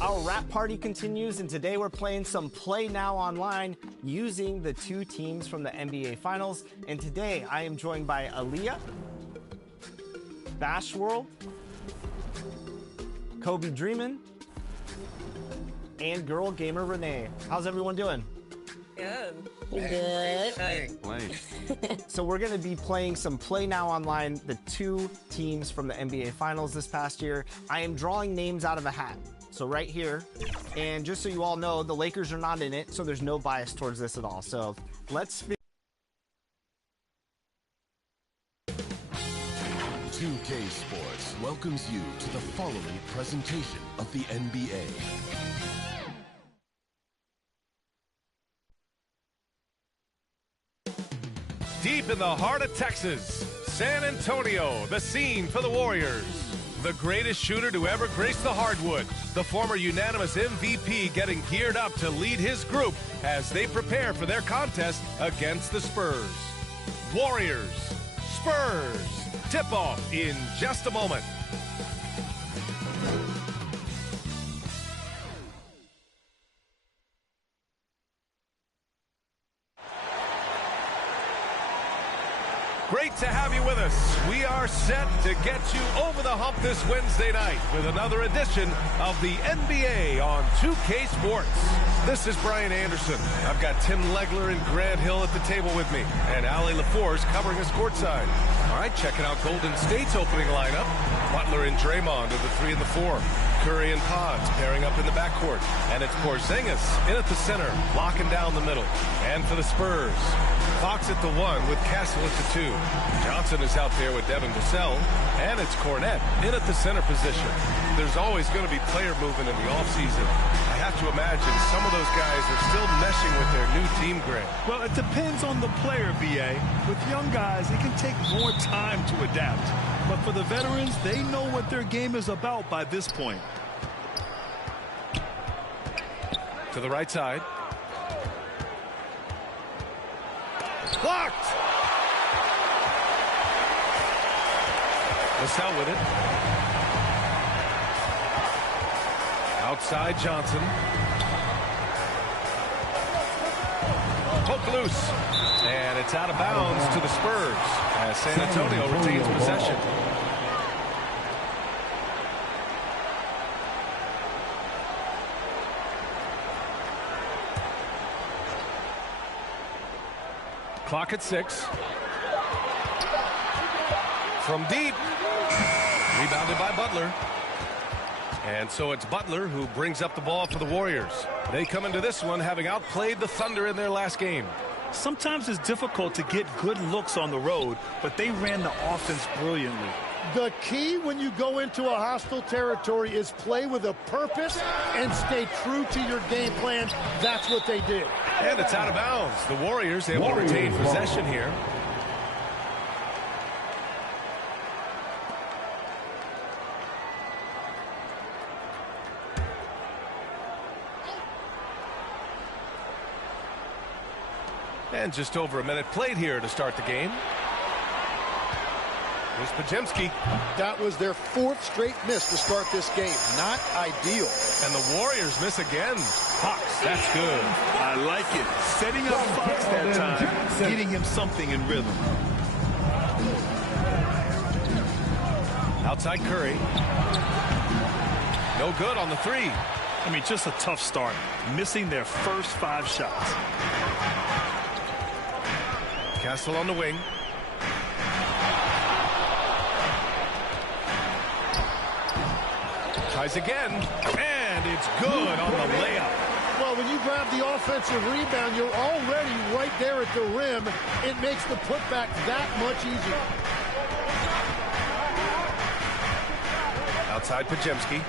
Our rap party continues, and today we're playing some Play Now Online using the two teams from the NBA Finals. And today I am joined by Aaliyah, Bash World, Kobe Dreamin', and Girl Gamer Renee. How's everyone doing? Good. Good. So we're going to be playing some Play Now Online, the two teams from the NBA Finals this past year. I am drawing names out of a hat. So right here, and just so you all know, the Lakers are not in it, so there's no bias towards this at all. So let's 2K Sports welcomes you to the following presentation of the NBA. Deep in the heart of Texas, San Antonio, the scene for the Warriors. The greatest shooter to ever grace the hardwood, the former unanimous MVP getting geared up to lead his group as they prepare for their contest against the Spurs. Warriors, Spurs, tip-off in just a moment. Great to have you with us. We are set to get you over the hump this Wednesday night with another edition of the NBA on 2K Sports. This is Brian Anderson. I've got Tim Legler and Grant Hill at the table with me, and Ali LaForce covering us courtside. All right, checking out Golden State's opening lineup. Butler and Draymond are the 3 and the 4. Curry and Pods pairing up in the backcourt. And it's Porzingis in at the center, locking down the middle. And for the Spurs, Fox at the 1 with Castle at the 2. Johnson is out there with Devin Vassell. And it's Cornette in at the center position. There's always going to be player movement in the offseason. I have to imagine some of those guys are still meshing with their new team grade. Well, it depends on the player, BA. With young guys, it can take more time to adapt. But for the veterans, they know what their game is about by this point. To the right side. Blocked! Vassell with it. Outside Johnson. Poke loose. And it's out of bounds to the Spurs as San Antonio retains possession. Clock at 6. From deep. Rebounded by Butler. And so it's Butler who brings up the ball for the Warriors. They come into this one having outplayed the Thunder in their last game. Sometimes it's difficult to get good looks on the road, but they ran the offense brilliantly. The key when you go into a hostile territory is play with a purpose and stay true to your game plan. That's what they did. And it's out of bounds. The Warriors able to retain possession here. And just over a minute played here to start the game. Here's Podziemski. That was their 4th straight miss to start this game. Not ideal. And the Warriors miss again. Fox, that's good. I like it. Setting up Fox that time, getting him something in rhythm. Outside Curry. No good on the 3. I mean, just a tough start. Missing their first 5 shots. Castle on the wing. Tries again, and it's good on the layup. Well, when you grab the offensive rebound, you're already right there at the rim. It makes the putback that much easier. Outside Podziemski.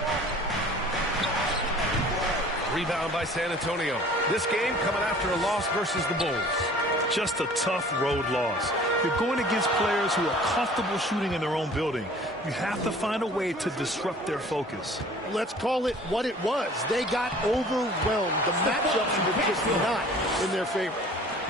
Rebound by San Antonio. This game coming after a loss versus the Bulls. Just a tough road loss. You're going against players who are comfortable shooting in their own building. You have to find a way to disrupt their focus. Let's call it what it was. They got overwhelmed. The matchups were just not in their favor.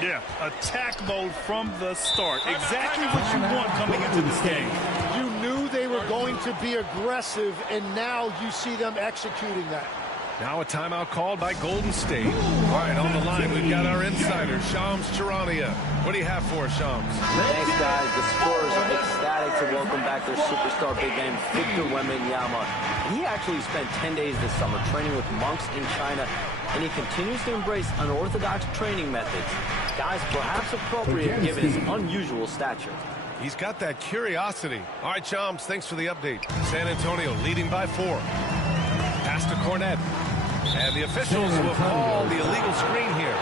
Yeah, attack mode from the start. Exactly what you want coming into this game. You knew they were going to be aggressive, and now you see them executing that. Now a timeout called by Golden State. All right, on the line, we've got our insider, Shams Charania. What do you have for us, Shams? Thanks, guys. The Spurs are ecstatic to welcome back their superstar big man, Victor Wembanyama. He actually spent 10 days this summer training with monks in China, and he continues to embrace unorthodox training methods. Guys, perhaps appropriate given his unusual stature. He's got that curiosity. All right, Shams, thanks for the update. San Antonio leading by 4. Pass to Cornet. And the officials will call the illegal screen here.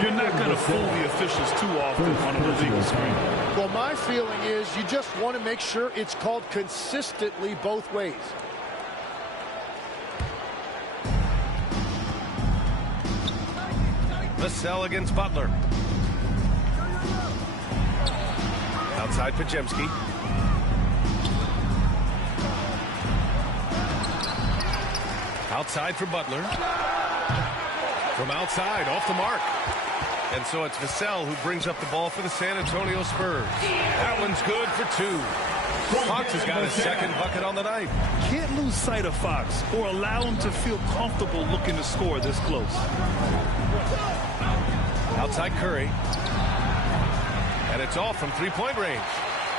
You're not going to fool the officials too often on an illegal screen. Well, my feeling is you just want to make sure it's called consistently both ways. Vassell against Butler. Outside Pajemski. Outside for Butler. From outside, off the mark. And so it's Vassell who brings up the ball for the San Antonio Spurs. That one's good for 2. Fox has got his second bucket on the night. Can't lose sight of Fox or allow him to feel comfortable looking to score this close. Outside Curry. And it's off from three-point range.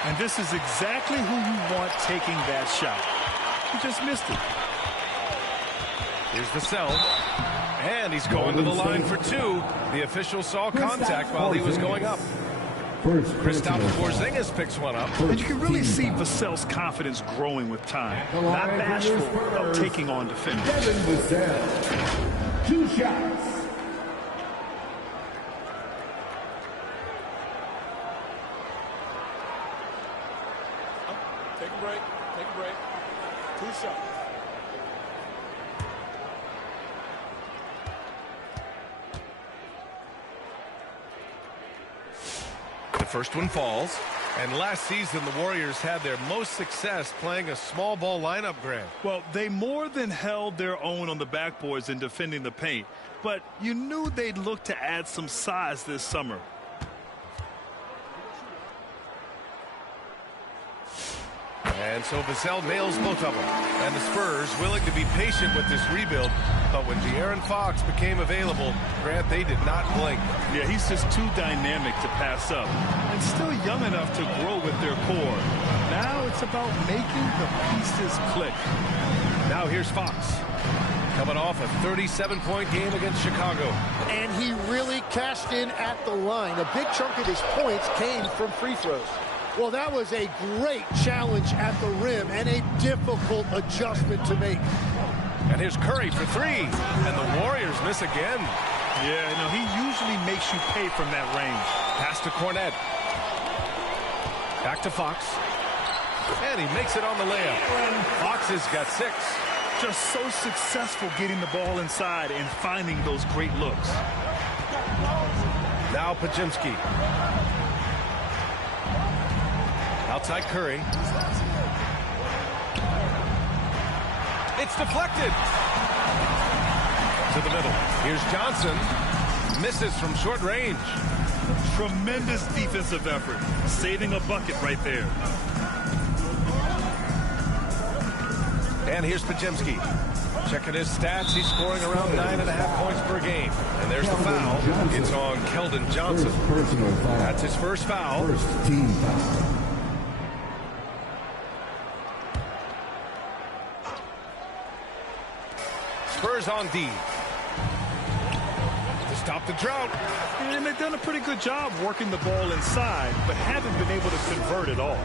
And this is exactly who you want taking that shot. He just missed it. Here's Vassell. And he's going to the line for 2. The official saw contact while he was going up. Kristaps Porzingis picks one up. And you can really see Vassell's confidence growing with time. Not bashful of taking on defenders. Vassell, 2 shots. Take a break. Take a break. 2 shots. The first one falls. And last season, the Warriors had their most success playing a small ball lineup, Grant. Well, they more than held their own on the backboards in defending the paint. But you knew they'd look to add some size this summer. And so Vassell nails both of them. And the Spurs willing to be patient with this rebuild. But when De'Aaron Fox became available, Grant, they did not blink. Yeah, he's just too dynamic to pass up. And still young enough to grow with their core. Now it's about making the pieces click. Now here's Fox. Coming off a 37-point game against Chicago. And he really cashed in at the line. A big chunk of his points came from free throws. Well, that was a great challenge at the rim and a difficult adjustment to make. And here's Curry for 3. And the Warriors miss again. Yeah, no, he usually makes you pay from that range. Pass to Cornet. Back to Fox. And he makes it on the layup. Fox has got 6. Just so successful getting the ball inside and finding those great looks. Now Pajemski. Outside Curry. It's deflected. To the middle. Here's Johnson. Misses from short range. Tremendous defensive effort. Saving a bucket right there. And here's Pajemski. Checking his stats. He's scoring around 9.5 points per game. And there's the foul. It's on Keldon Johnson. That's his first foul. First team foul. Spurs on D. To stop the drought. And they've done a pretty good job working the ball inside, but haven't been able to convert at all.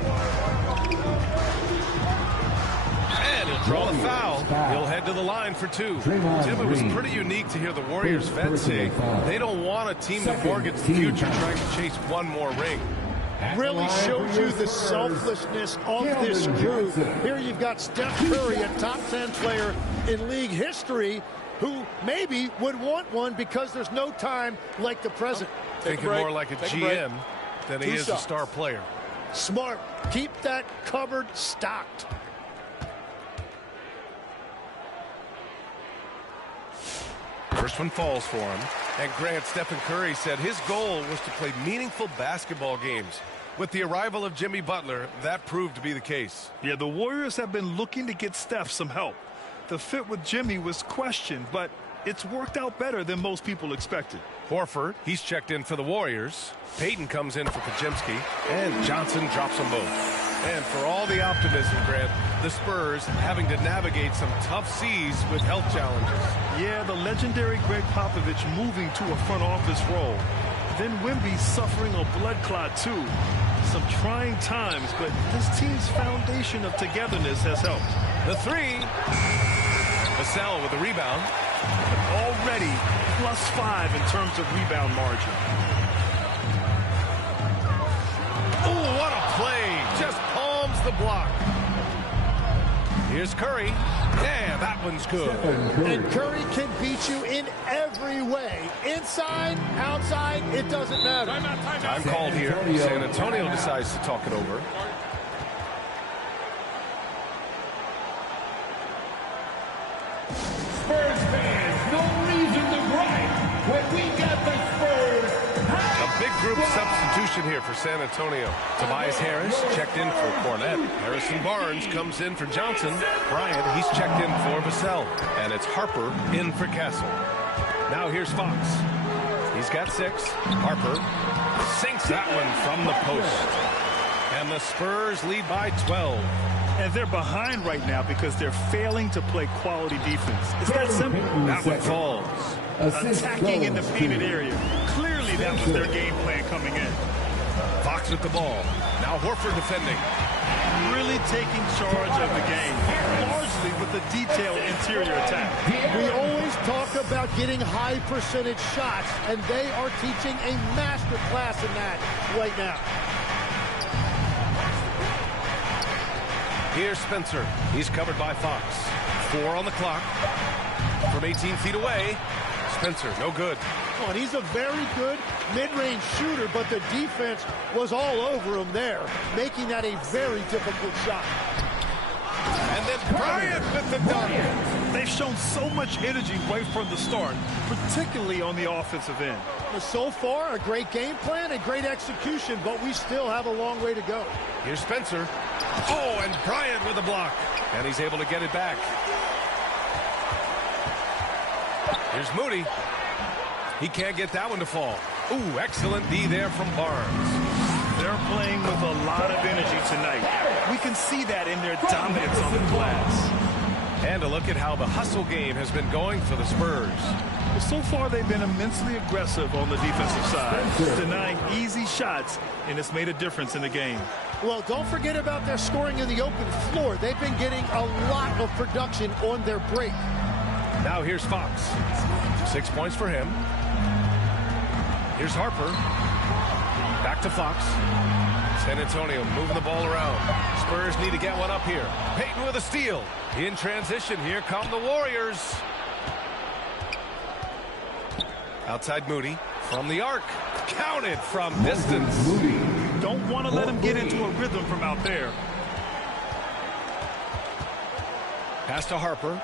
And he'll draw the foul. He'll head to the line for 2. Tim, it was pretty unique to hear the Warriors vets say they don't want a team that mortgages the future trying to chase one more ring. Really shows you the selflessness of this group. Here you've got Steph Curry, a top 10 player in league history, who maybe would want one because there's no time like the present. Thinking more like a GM than he is a star player. Smart. Keep that cupboard stocked. First one falls for him. And Grant, Stephen Curry said his goal was to play meaningful basketball games. With the arrival of Jimmy Butler, that proved to be the case. Yeah, the Warriors have been looking to get Steph some help. The fit with Jimmy was questioned, but it's worked out better than most people expected. Horford, he's checked in for the Warriors. Payton comes in for Podziemski. And Johnson drops them both. And for all the optimism, Grant, the Spurs having to navigate some tough seas with health challenges. Yeah, the legendary Greg Popovich moving to a front office role. Then Wemby suffering a blood clot, too. Some trying times, but this team's foundation of togetherness has helped. The three. Vassell with the rebound. Already +5 in terms of rebound margin. Oh, what a play. Just palms the block. Here's Curry. Yeah, that one's good. And Curry can beat you in every way. Inside, outside, it doesn't matter. Time called here. San Antonio decides to talk it over. Spurs fans, no reason to gripe when we got the Spurs. A big group substitution here for San Antonio. Tobias Harris checked in for Cornette. Harrison Barnes comes in for Johnson. Bryant, he's checked in for Vassell. And it's Harper in for Castle. Now here's Fox. He's got 6. Harper sinks that one from the post. And the Spurs lead by 12. And they're behind right now because they're failing to play quality defense. It's that simple. That one falls. Attacking in the painted area. Clearly that was their game plan coming in. Fox with the ball. Now Horford defending. Really taking charge of the game. Largely with the detailed interior attack. We always talk about getting high percentage shots, and they are teaching a master class in that right now. Here's Spencer. He's covered by Fox. 4 on the clock. From 18 feet away. Spencer, no good. And he's a very good mid-range shooter, but the defense was all over him there, making that a very difficult shot. And then Bryant with the dunk. They've shown so much energy right from the start, particularly on the offensive end. So far, a great game plan and great execution, but we still have a long way to go. Here's Spencer. Oh, and Bryant with a block. And he's able to get it back. Here's Moody. He can't get that one to fall. Ooh, excellent D there from Barnes. They're playing with a lot of energy tonight. We can see that in their dominance on the glass. And a look at how the hustle game has been going for the Spurs. So far, they've been immensely aggressive on the defensive side, denying easy shots, and it's made a difference in the game. Well, don't forget about their scoring in the open floor. They've been getting a lot of production on their break. Now here's Fox. 6 points for him. Here's Harper. Back to Fox. San Antonio moving the ball around. Spurs need to get one up here. Payton with a steal. In transition, here come the Warriors. Outside Moody from the arc. Counted from distance. Don't want to let him get into a rhythm from out there. Pass to Harper.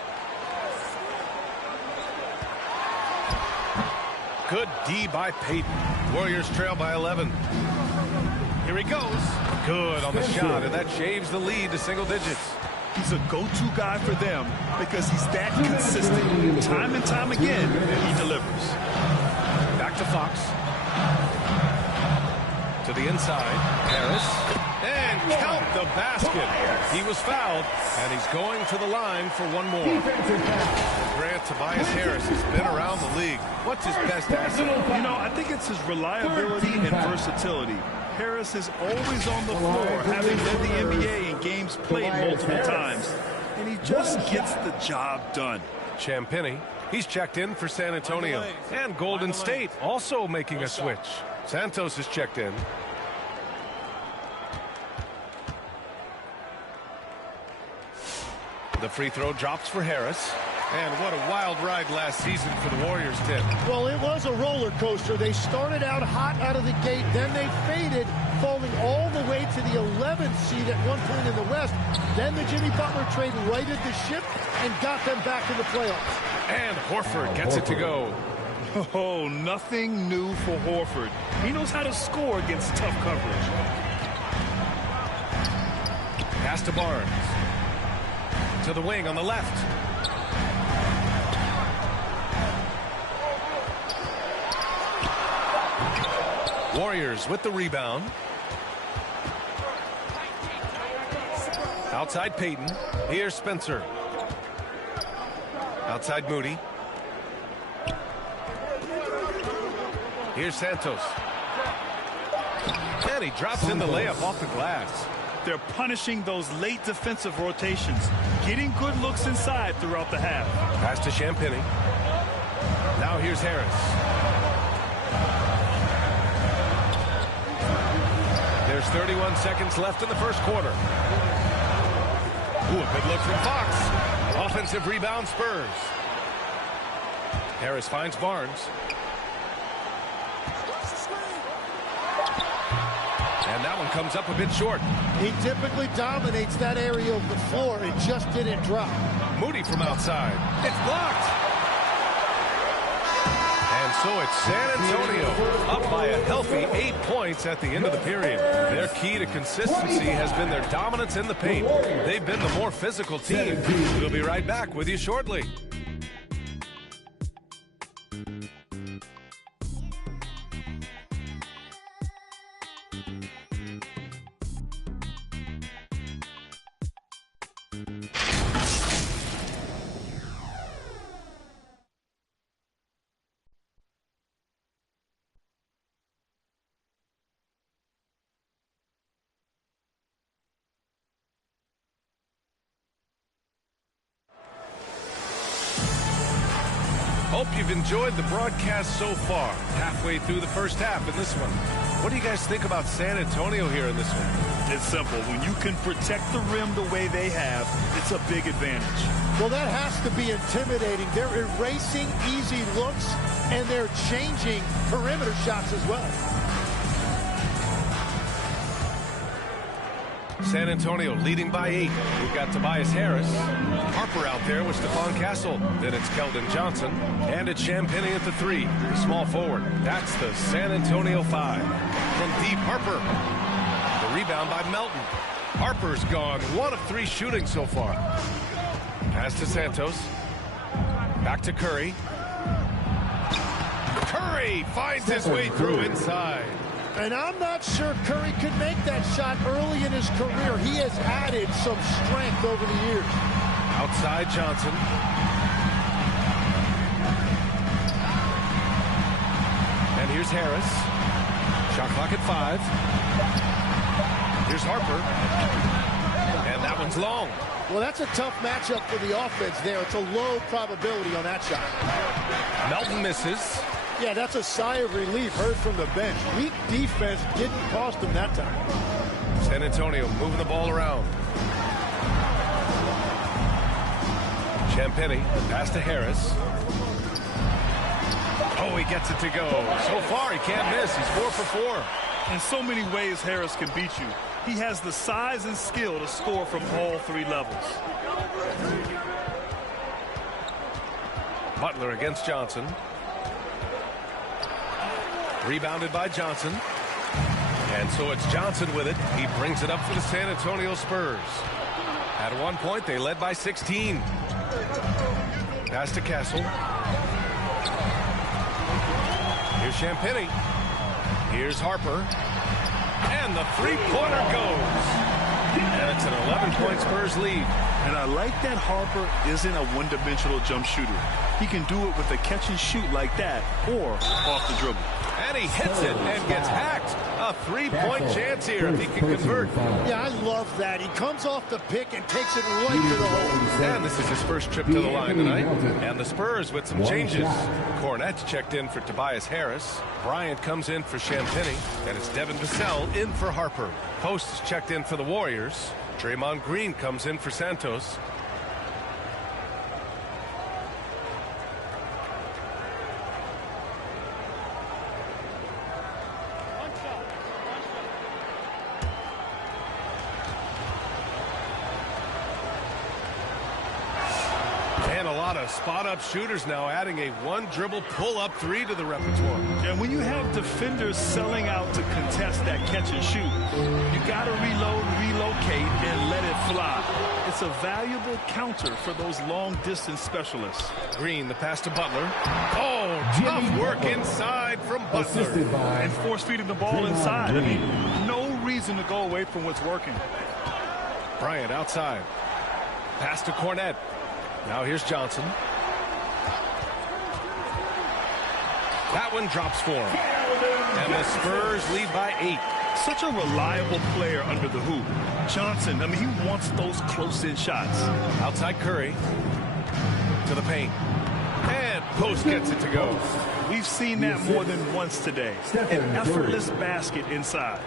Good D by Payton. Warriors trail by 11. Here he goes. Good on the shot, and that shaves the lead to single digits. He's a go-to guy for them because he's that consistent. Time and time again, he delivers. Back to Fox. To the inside. Harris. And count the basket. He was fouled, and he's going to the line for one more. Grant, Tobias Harris has been around the league. What's his best asset? You know, I think it's his reliability and versatility. Harris is always on the floor, having led the NBA in games played multiple times. And he just gets the job done. Champagny, he's checked in for San Antonio. And Golden State also making a switch. Santos is checked in. The free throw drops for Harris. And what a wild ride last season for the Warriors, Tim. Well, it was a roller coaster. They started out hot out of the gate, then they faded, falling all the way to the 11th seed at one point in the West. Then the Jimmy Butler trade righted the ship and got them back in the playoffs. And Horford gets it to go. Oh, nothing new for Horford. He knows how to score against tough coverage. Pass to Barnes. To the wing on the left. Warriors with the rebound. Outside Payton. Here's Spencer. Outside Moody. Here's Santos. And he drops in the layup off the glass. They're punishing those late defensive rotations, getting good looks inside throughout the half. Pass to Champagny. Now here's Harris. There's 31 seconds left in the first quarter. Ooh, a good look from Fox. Offensive rebound, Spurs. Harris finds Barnes. And that one comes up a bit short. He typically dominates that area of the floor. It just didn't drop. Moody from outside. It's blocked. And so it's San Antonio up by a healthy 8 points at the end of the period. Their key to consistency has been their dominance in the paint. They've been the more physical team. We'll be right back with you shortly. Hope you've enjoyed the broadcast so far. Halfway through the first half in this one. What do you guys think about San Antonio here in this one? It's simple. When you can protect the rim the way they have, it's a big advantage. Well, that has to be intimidating. They're erasing easy looks, and they're changing perimeter shots as well. San Antonio leading by 8. We've got Tobias Harris. Harper out there with Stephon Castle. Then it's Keldon Johnson. And it's Champagny at the 3. Small forward. That's the San Antonio 5. From deep, Harper. The rebound by Melton. Harper's gone 1 of 3 shooting so far. Pass to Santos. Back to Curry. Curry finds his way through inside. And I'm not sure Curry could make that shot early in his career. He has added some strength over the years. Outside Johnson. And here's Harris. Shot clock at 5. Here's Harper. And that one's long. Well, that's a tough matchup for the offense there. It's a low probability on that shot. Melton misses. Yeah, that's a sigh of relief heard from the bench. Weak defense didn't cost them that time. San Antonio moving the ball around. Champagny, pass to Harris. Oh, he gets it to go. So far, he can't miss. He's 4 for 4. In so many ways, Harris can beat you. He has the size and skill to score from all 3 levels. Butler against Johnson. Rebounded by Johnson. And so it's Johnson with it. He brings it up for the San Antonio Spurs. At one point, they led by 16. Pass to Castle. Here's Champagny. Here's Harper. And the three-pointer goes. And it's an 11-point Spurs lead. And I like that Harper isn't a one-dimensional jump shooter. He can do it with a catch and shoot like that or off the dribble. And he hits it and gets hacked. A 3-point chance here if he can convert. Yeah, I love that. He comes off the pick and takes it right to the hole. And this is his first trip to the line tonight. And the Spurs with some changes. Cornette's checked in for Tobias Harris. Bryant comes in for Champagny. And it's Devin Vassell in for Harper. Post is checked in for the Warriors. Draymond Green comes in for Santos. a lot of spot-up shooters now, adding a one-dribble pull-up three to the repertoire. And when you have defenders selling out to contest that catch and shoot, you got to reload, relocate, and let it fly. It's a valuable counter for those long-distance specialists. Green, the pass to Butler. Oh, tough work inside from Butler. And force-feeding the ball inside. I mean, no reason to go away from what's working. Bryant outside. Pass to Cornette. Now here's Johnson. That one drops for him. And the Spurs lead by 8. Such a reliable player under the hoop. Johnson, I mean, he wants those close-in shots. Outside Curry. To the paint. And Post gets it to go. We've seen that more than once today. An effortless basket inside.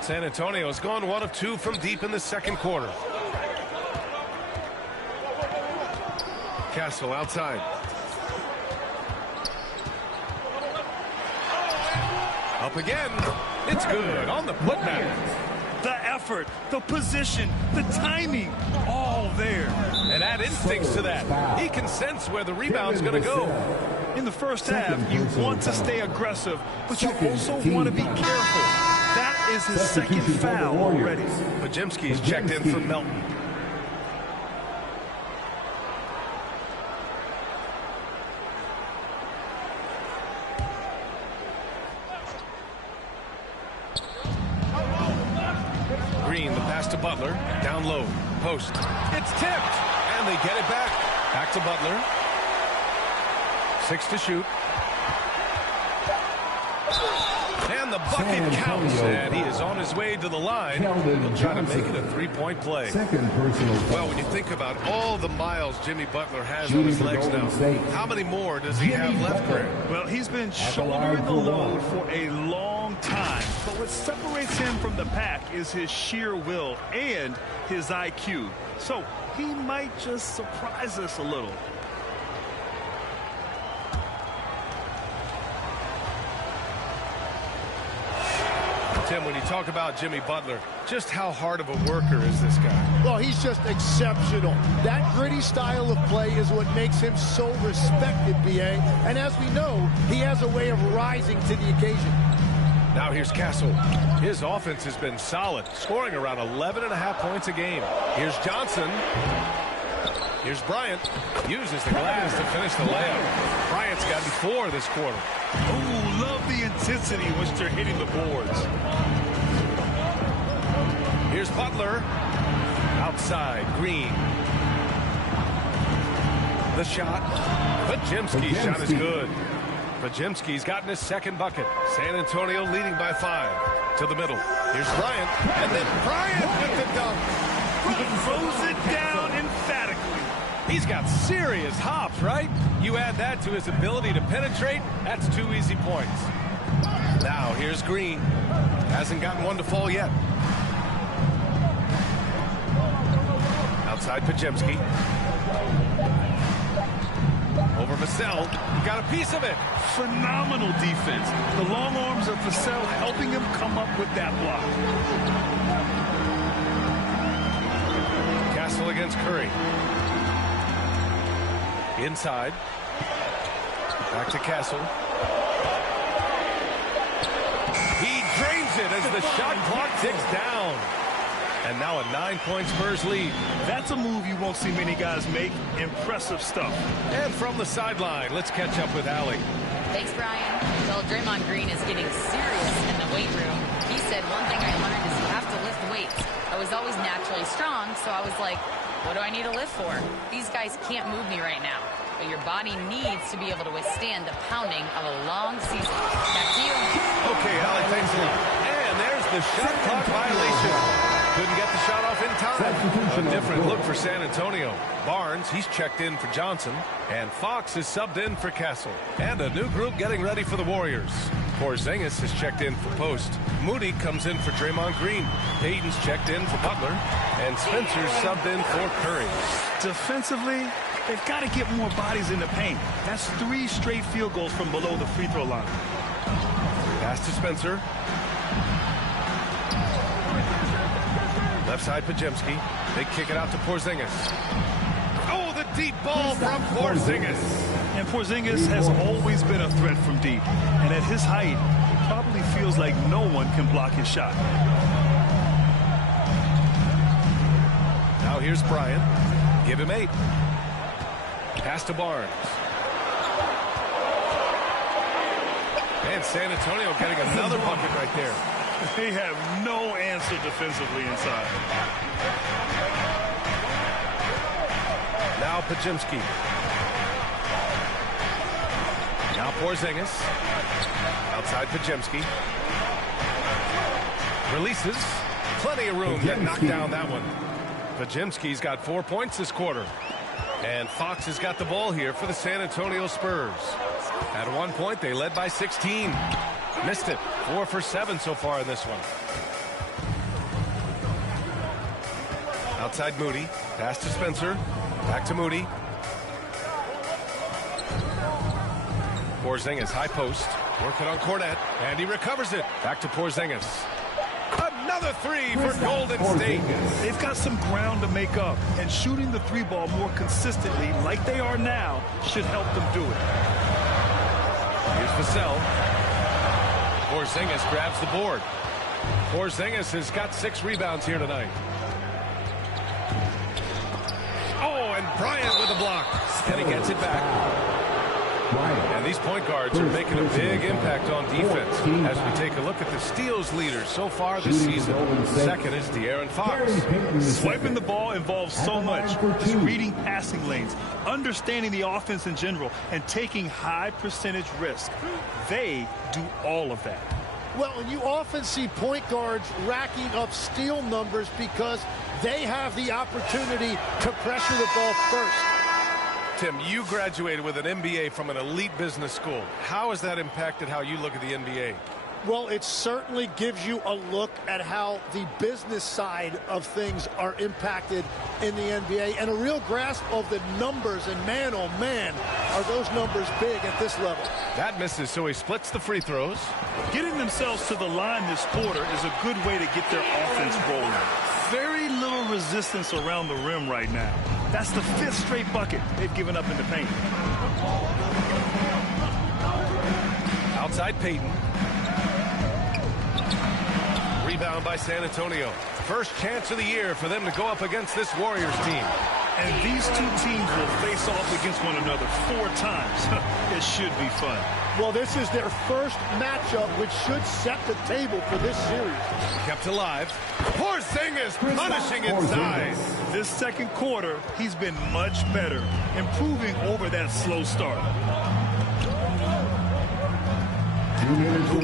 San Antonio's gone 1 of 2 from deep in the second quarter. Castle outside. Up again. It's good on the putback. The effort, the position, the timing, all there. And add instincts to that. He can sense where the rebound's going to go. In the first half, you want to stay aggressive, but you also want to be careful. That is his second foul already. Pajemski's checked in for Melton. Green, the pass to Butler. Down low. Post. It's tipped. And they get it back. Back to Butler. 6 to shoot. And the bucket counts. And he is on his way to the line. He'll try to make it a three-point play. Well, when you think about all the miles Jimmy Butler has on his legs now, how many more does he have left, Greg? Well, he's been shouldering the load for a long time. But what separates him from the pack is his sheer will and his IQ. So he might just surprise us a little. Tim, when you talk about Jimmy Butler, just how hard of a worker is this guy? Well, he's just exceptional. That gritty style of play is what makes him so respected, B.A. And as we know, he has a way of rising to the occasion. Now here's Castle. His offense has been solid, scoring around 11.5 points a game. Here's Johnson. Here's Bryant. Uses the glass to finish the layup. Bryant's gotten 4 this quarter. Oh, love the intensity in which they're hitting the boards. Here's Butler. Outside, Green. The shot. Pajemski's shot is good. Pajemski's gotten his second bucket. San Antonio leading by 5. To the middle. Here's Bryant. And then Bryant with the dunk. Throws it down emphatically. He's got serious hops, right? You add that to his ability to penetrate, that's 2 easy points. Now, here's Green. Hasn't gotten one to fall yet. Outside Pajemski. Over Vassell. Got a piece of it. Phenomenal defense. The long arms of Vassell helping him come up with that block. Castle against Curry. Inside. Back to Castle. He drains it as the shot clock ticks down. And now a 9-point Spurs lead. That's a move you won't see many guys make. Impressive stuff. And from the sideline, let's catch up with Allie. Thanks, Brian. Well, Draymond Green is getting serious in the weight room. He said, one thing I learned is you have to lift weights. I was always naturally strong, so I was like, what do I need to lift for? These guys can't move me right now. But your body needs to be able to withstand the pounding of a long season. Back to you. Okay, Allie, thanks a lot. And there's the shot clock violation. Couldn't get the shot off in time. A different look for San Antonio. Barnes, he's checked in for Johnson. And Fox is subbed in for Castle. And a new group getting ready for the Warriors. Porzingis has checked in for Post. Moody comes in for Draymond Green. Payton's checked in for Butler. And Spencer's subbed in for Curry. Defensively, they've got to get more bodies in the paint. That's 3 straight field goals from below the free throw line. Pass to Spencer. Left side Pajemski. They kick it out to Porzingis. Oh, the deep ball from Porzingis. And Porzingis has always been a threat from deep. And at his height, he probably feels like no one can block his shot. Now here's Bryant. Give him 8. Pass to Barnes. And San Antonio getting another bucket right there. They have no answer defensively inside. Now Pajimski. Now Porzingis. Outside Pajimski. Releases. Plenty of room. Get knocked down that one. Pajimski's got 4 points this quarter. And Fox has got the ball here for the San Antonio Spurs. At one point, they led by 16. Missed it. 4 for 7 so far in this one. Outside Moody. Pass to Spencer. Back to Moody. Porzingis, high post. Working on Cornette. And he recovers it. Back to Porzingis. Another 3 for Golden State. They've got some ground to make up. And shooting the 3-ball more consistently, like they are now, should help them do it. Here's Vassell. Porzingis grabs the board. Porzingis has got 6 rebounds here tonight. Oh, and Bryant with a block. And he gets it back. And these point guards are making a big impact on defense. As we take a look at the steals leaders so far this season. Second is De'Aaron Fox. Swiping the ball involves so much. Just reading passing lanes, understanding the offense in general, and taking high percentage risk. They do all of that. Well, and you often see point guards racking up steal numbers because they have the opportunity to pressure the ball first. Tim, you graduated with an MBA from an elite business school. How has that impacted how you look at the NBA? Well, it certainly gives you a look at how the business side of things are impacted in the NBA and a real grasp of the numbers. And man, oh man, are those numbers big at this level. That misses, so he splits the free throws. Getting themselves to the line this quarter is a good way to get their offense rolling. Very little resistance around the rim right now. That's the 5th straight bucket they've given up in the paint. Outside Payton. Rebound by San Antonio. First chance of the year for them to go up against this Warriors team. And these two teams will face off against one another 4 times. It should be fun. Well, this is their first matchup, which should set the table for this series. Kept alive. Porzingis punishing inside. This second quarter, he's been much better, improving over that slow start.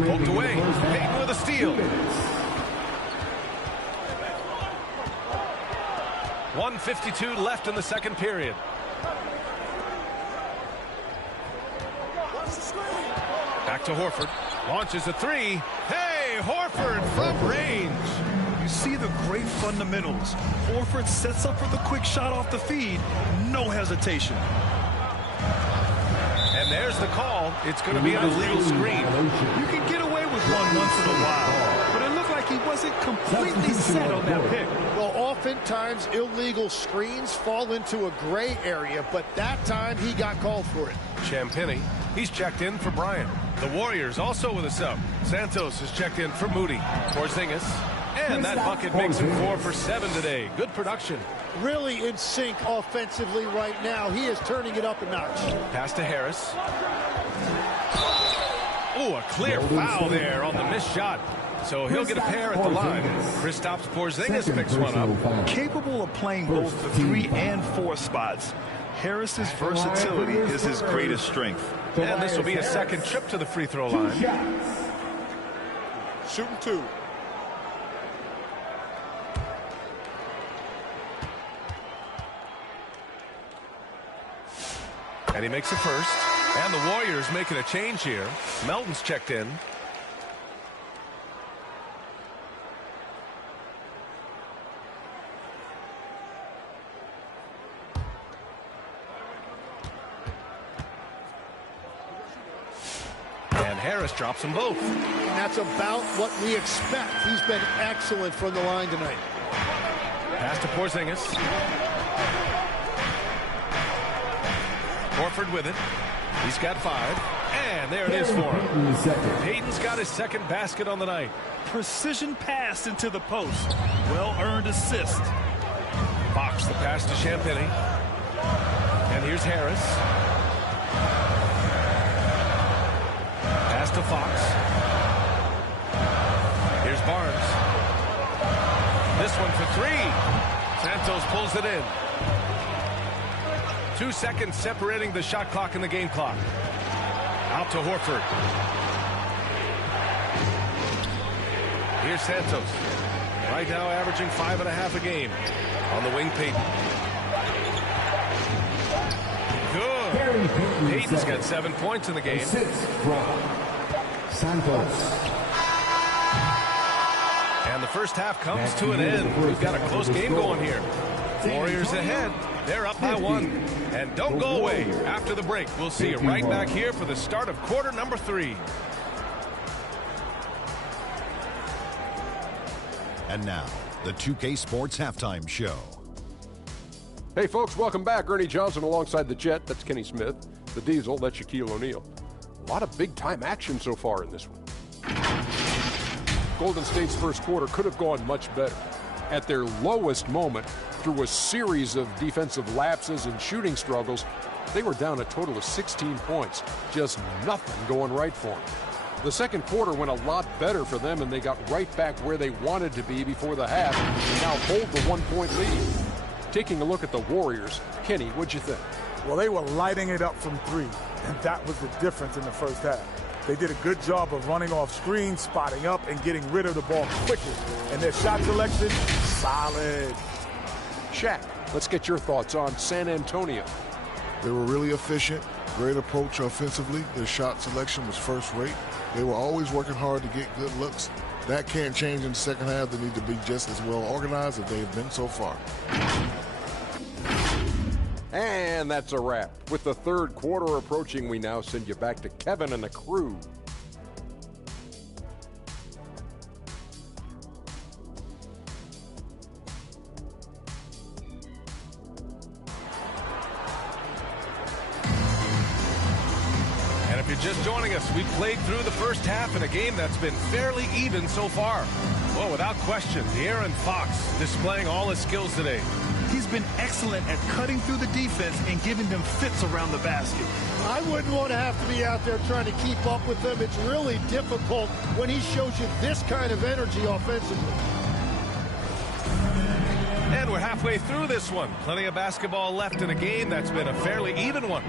Poked away. Payton with a steal. 1:52 left in the second period. Back to Horford. Launches a 3. Hey, Horford from range. You see the great fundamentals. Horford sets up for the quick shot off the feed. No hesitation. And there's the call. It's going to be an illegal screen. You can get away with one once in a while, but it looked like he wasn't completely set on that pick. Well, oftentimes illegal screens fall into a gray area, but that time he got called for it. Champagny, he's checked in for Bryant. The Warriors also with a sub. Santos is checked in for Moody. Porzingis. And that bucket makes him 4 for 7 today. Good production. Really in sync offensively right now. He is turning it up a notch. Pass to Harris. Oh, a clear foul there on the missed shot. So he'll get a pair at the line. Kristaps Porzingis picks one up. Capable of playing both the 3 and 4 spots. Harris's versatility is his greatest strength. And this will be a second trip to the free throw line. Shooting 2. And he makes a first. And the Warriors making a change here. Melton's checked in. And Harris drops them both. And that's about what we expect. He's been excellent from the line tonight. Pass to Porzingis. Horford with it. He's got 5. And there it is for him. Payton's got his second basket on the night. Precision pass into the post. Well-earned assist. Fox the pass to Champagny. And here's Harris. Pass to Fox. Here's Barnes. This one for 3. Santos pulls it in. 2 seconds separating the shot clock and the game clock. Out to Horford. Here's Santos. Right now averaging 5.5 a game. On the wing, Payton. Good. Payton's got 7 points in the game. Santos. And the first half comes to an end. We've got a close game going here. Warriors ahead. They're up by 1. And don't go away. After the break, we'll see you right back here for the start of quarter number 3. And now, the 2K Sports Halftime Show. Hey, folks, welcome back. Ernie Johnson alongside the Jet. That's Kenny Smith. The Diesel, that's Shaquille O'Neal. A lot of big-time action so far in this one. Golden State's first quarter could have gone much better. At their lowest moment, through a series of defensive lapses and shooting struggles, they were down a total of 16 points. Just nothing going right for them. The second quarter went a lot better for them, and they got right back where they wanted to be before the half and now hold the 1-point lead. Taking a look at the Warriors, Kenny, what'd you think? Well, they were lighting it up from 3, and that was the difference in the first half. They did a good job of running off screens, spotting up, and getting rid of the ball quickly. And their shot selection, solid. Shaq, let's get your thoughts on San Antonio. They were really efficient, great approach offensively. Their shot selection was first rate. They were always working hard to get good looks. That can't change in the second half. They need to be just as well organized as they have been so far. And that's a wrap. With the third quarter approaching, we now send you back to Kevin and the crew. And if you're just joining us, we played through the first half in a game that's been fairly even so far. Well, without question, De'Aaron Fox displaying all his skills today. He's been excellent at cutting through the defense and giving them fits around the basket. I wouldn't want to have to be out there trying to keep up with them. It's really difficult when he shows you this kind of energy offensively. And we're halfway through this one. Plenty of basketball left in a game that's been a fairly even one.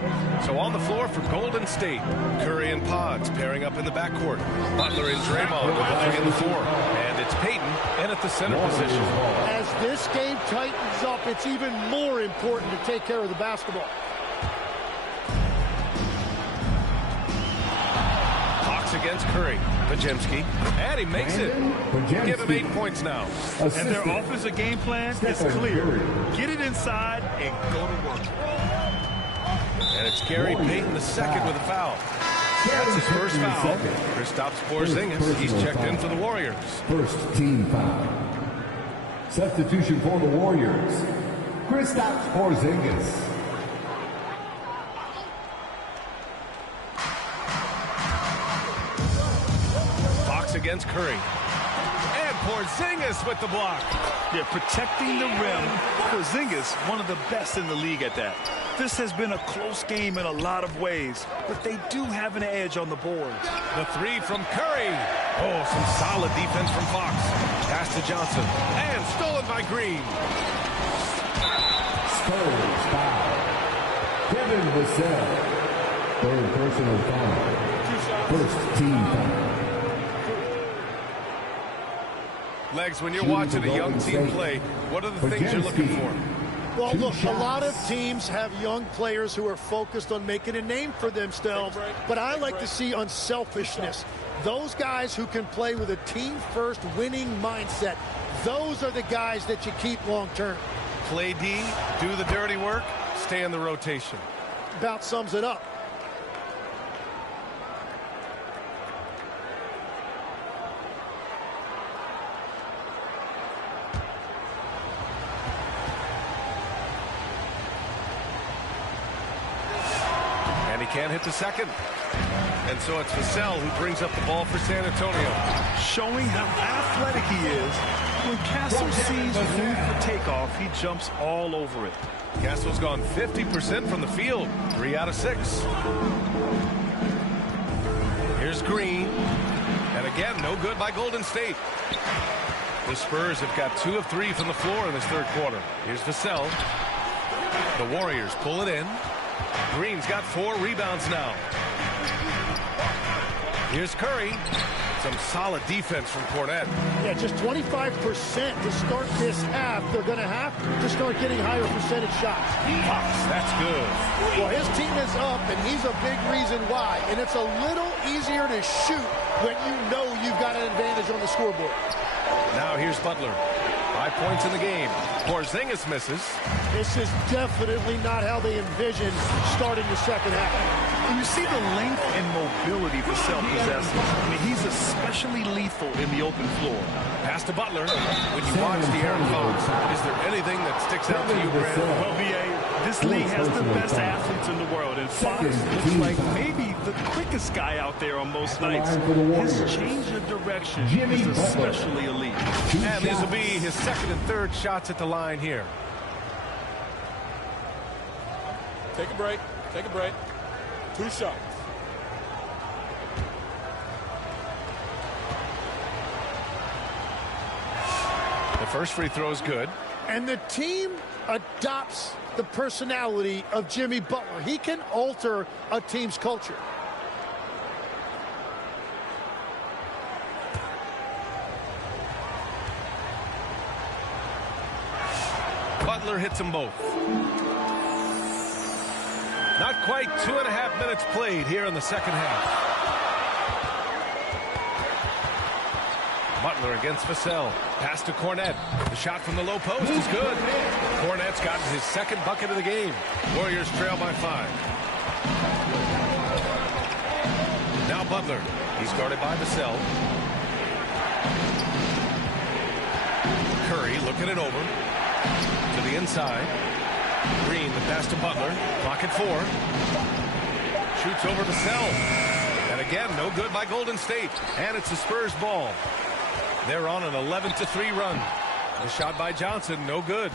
So on the floor for Golden State, Curry and Pods pairing up in the backcourt. Butler and Draymond dividing in the 4. And it's Payton in at the center position. As this game tightens up, it's even more important to take care of the basketball. Fox against Curry. Pajemski. And he makes it. Give him 8 points now. And their offensive game plan is clear. Get it inside and go to work. And it's Gary Payton the second with a foul. That's his first foul. Kristaps Porzingis, he's checked in for the Warriors. First team foul. Substitution for the Warriors, Kristaps Porzingis. Fox against Curry. And Porzingis with the block. Yeah, protecting the rim. Porzingis, one of the best in the league at that. This has been a close game in a lot of ways, but they do have an edge on the board. The 3 from Curry. Oh, some solid defense from Fox. Pass to Johnson. And stolen by Green. Spurs foul. Kevin Vassell. Third personal foul. First team foul. Legs, when you're watching a young team play, what are the things you're looking for? Well, look, a lot of teams have young players who are focused on making a name for themselves, but I like to see unselfishness. Those guys who can play with a team-first winning mindset, those are the guys that you keep long-term. Play D, do the dirty work, stay in the rotation. About sums it up. can't hit the second. And so it's Vassell who brings up the ball for San Antonio. Showing how athletic he is. When Castle sees room for takeoff, he jumps all over it. Castle's gone 50% from the field, 3 out of 6. Here's Green. And again, no good by Golden State. The Spurs have got 2 of 3 from the floor in this third quarter. Here's Vassell. The Warriors pull it in. Green's got 4 rebounds now. Here's Curry. Some solid defense from Cornette. Yeah, just 25% to start this half. They're going to have to start getting higher percentage shots. Fox, that's good. Well, his team is up, and he's a big reason why. And it's a little easier to shoot when you know you've got an advantage on the scoreboard. Now here's Butler. 5 points in the game. Porzingis misses. This is definitely not how they envisioned starting the second half. And you see the length and mobility Vassell possesses. I mean, he's especially lethal in the open floor. Pass to Butler. When you watch De'Aaron Fox, is there anything that sticks out to you, Grant? Well, B.A., this league has the best athletes in the world, and Fox looks like maybe the quickest guy out there on most nights. His change of direction is especially elite. And these will be his second and third shots at the line here. Take a break. Take a break. 2 shots. The first free throw is good. And the team adopts the personality of Jimmy Butler. He can alter a team's culture. Butler hits them both. Not quite 2.5 minutes played here in the second half. Butler against Vassell. Pass to Cornette. The shot from the low post is good. Cornette's gotten his second bucket of the game. Warriors trail by 5. Now Butler. He's guarded by Vassell. Curry looking it over. To the inside. Green, the pass to Butler. Clock at 4. Shoots over Vassell. And again, no good by Golden State. And it's the Spurs ball. They're on an 11-3 run. The shot by Johnson, no good.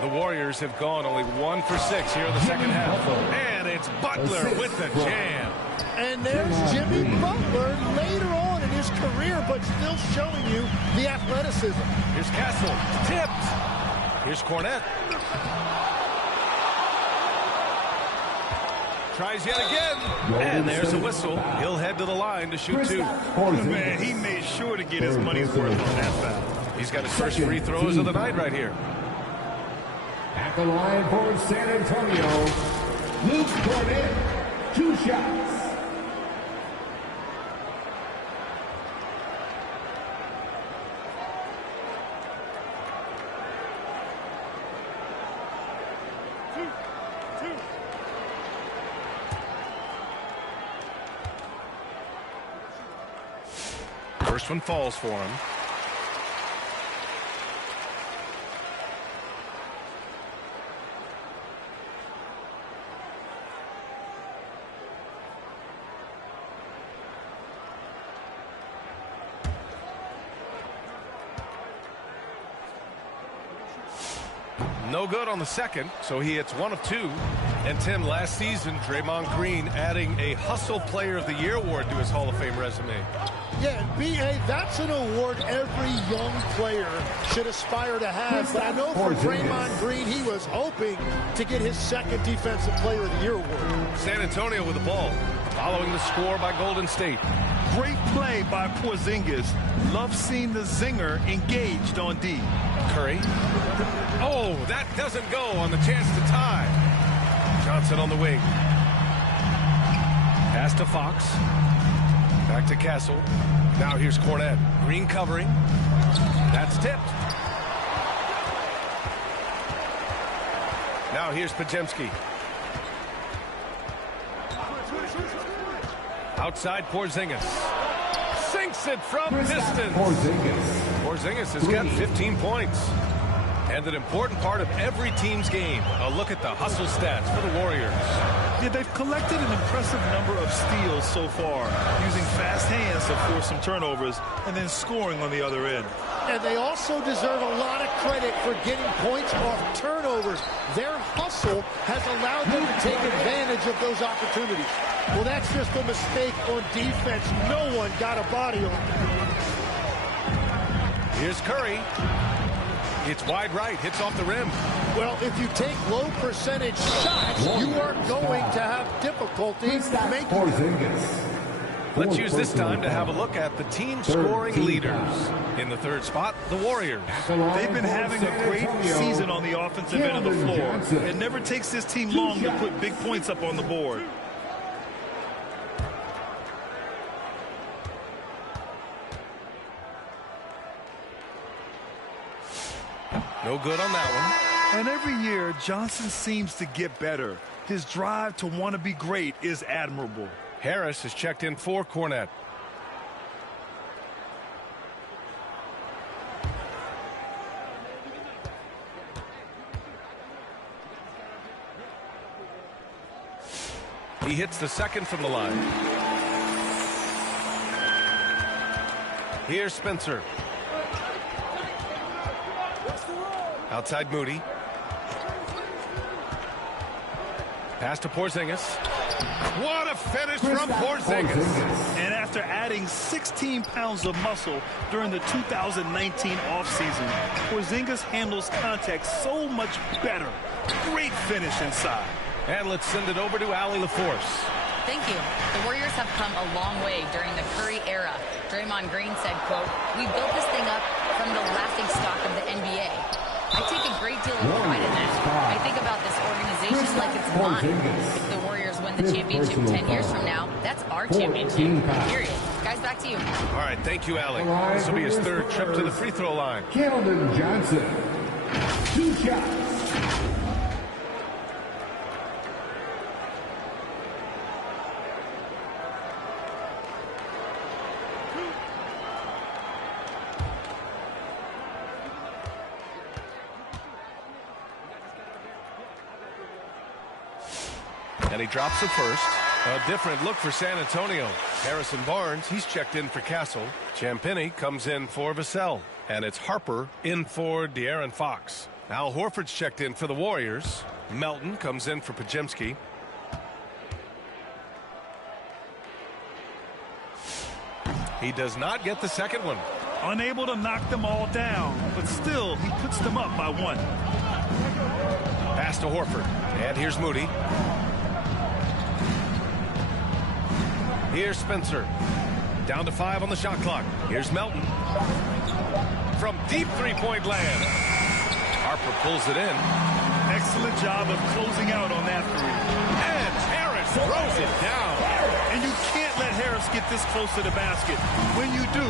The Warriors have gone only 1 for 6 here in the second half. And it's Butler with the jam. And there's Jimmy Butler later on in his career, but still showing you the athleticism. Here's Castle. Tipped. Here's Cornette. Tries yet again. And there's a whistle. He'll head to the line to shoot 2. Man, he made sure to get his money's worth on that foul. He's got his first free throws of the night right here. At the line for San Antonio, Luke Cornette, 2 shots. First one falls for him. No good on the second, so he hits 1 of 2. And Tim, last season, Draymond Green adding a Hustle Player of the Year award to his Hall of Fame resume. Yeah, and B.A., that's an award every young player should aspire to have. But I know for Draymond Green, he was hoping to get his second Defensive Player of the Year award. San Antonio with the ball, following the score by Golden State. Great play by Porzingis. Love seeing the zinger engaged on D. Curry. Oh, that doesn't go on the chance to tie. Johnson on the wing. Pass to Fox. Back to Castle. Now here's Cornette. Green covering. That's tipped. Now here's Podziemski. Outside Porzingis. Sinks it from distance. Porzingis has got 15 points. And an important part of every team's game, a look at the hustle stats for the Warriors. Yeah, they've collected an impressive number of steals so far, using fast hands to force some turnovers and then scoring on the other end. And they also deserve a lot of credit for getting points off turnovers. Their hustle has allowed them to take advantage of those opportunities. Well, that's just a mistake on defense. No one got a body on them. Here's Curry. It's wide right, hits off the rim. Well, if you take low percentage shots, you are going to have difficulty making them. Let's use this time to have a look at the team scoring leaders. In the third spot, the Warriors. They've been having a great season on the offensive end of the floor. It never takes this team long to put big points up on the board. No good on that one. And every year, Johnson seems to get better. His drive to want to be great is admirable. Harris has checked in for Cornette. He hits the second from the line. Here's Spencer. Outside Moody. Pass to Porzingis. What a finish from Porzingis. And after adding 16 pounds of muscle during the 2019 offseason, Porzingis handles contact so much better. Great finish inside. And let's send it over to Allie LaForce. Thank you. The Warriors have come a long way during the Curry era. Draymond Green said, quote, "We built this thing up from the laughingstock of the NBA. I take a great deal of pride in that. I think about this organization like it's mine. If the Warriors win the championship 10 years from now, that's our championship. Period." Guys, back to you. All right, thank you, Allie. This will be his third trip to the free throw line. Keldon Johnson. 2 shots. And he drops it first. A different look for San Antonio. Harrison Barnes, he's checked in for Castle. Champagnie comes in for Vassell. And it's Harper in for De'Aaron Fox. Al Horford's checked in for the Warriors. Melton comes in for Podziemski. He does not get the second one. Unable to knock them all down, but still, he puts them up by 1. Pass to Horford. And here's Moody. Here's Spencer. Down to 5 on the shot clock. Here's Melton. From deep three-point land. Harper pulls it in. Excellent job of closing out on that three. And Harris throws it down. And you can't let Harris get this close to the basket. When you do,